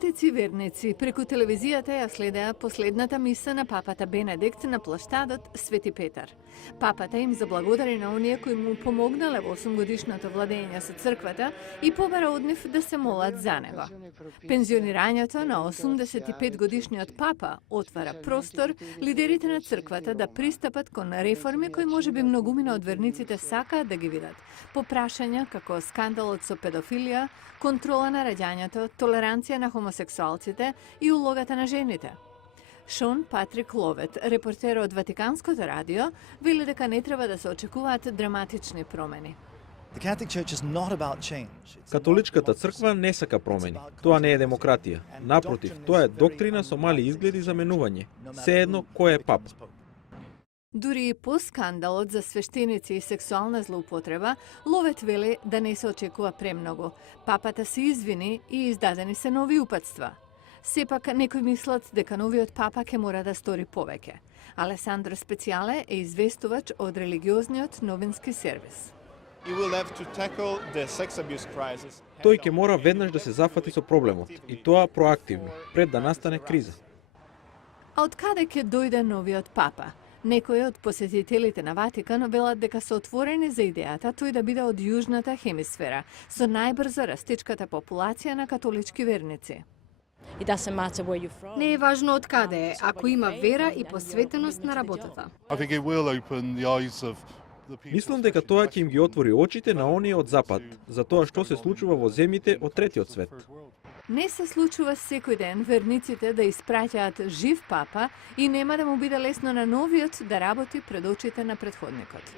Стотици верници преку телевизијата ја следеа последната миса на папата Бенедикт на плаштадот Свети Петар. Папата им заблагодари на оние кои му помогнале во 8-годишното владење со црквата и побара од нив да се молат за него. Пензионирањето на 85-годишниот папа отвара простор лидерите на црквата да пристапат кон реформи кои можеби многумина од верниците сакаат да ги видат. По прашања како скандалот со педофилија, контрола на раѓањето, толеранција на хомосексуалците и улогата на жените. Шон Патрик Ловет, репортер од Ватиканското радио, вели дека не треба да се очекуваат драматични промени. Католичката црква не сака промени. Тоа не е демократија. Напротив, тоа е доктрина со мали изгледи за менување. Сеедно кој е папа. Дури и по скандалот за свештеници и сексуална злоупотреба, Ловет вели да не се очекува премногу. Папата се извини и издадени се нови упатства. Сепак, некои мислат дека новиот папа ќе мора да стори повеќе. Алесандро Специјале е известувач од религиозниот новински сервис. Тој ќе мора веднаш да се зафати со проблемот, и тоа проактивно, пред да настане криза. А од каде ќе дојде новиот папа? Некои од посетителите на Ватикан велат дека се отворени за идејата тој да биде од јужната хемисфера, со најбрзо растечката популација на католички верници. Не е важно од каде е, ако има вера и посветеност на работата. Мислам дека тоа ќе им ги отвори очите на оние од Запад, за тоа што се случува во земјите од третиот свет. Не се случува секој ден верниците да испраќаат жив папа и нема да му биде лесно на новиот да работи пред очите на претходникот.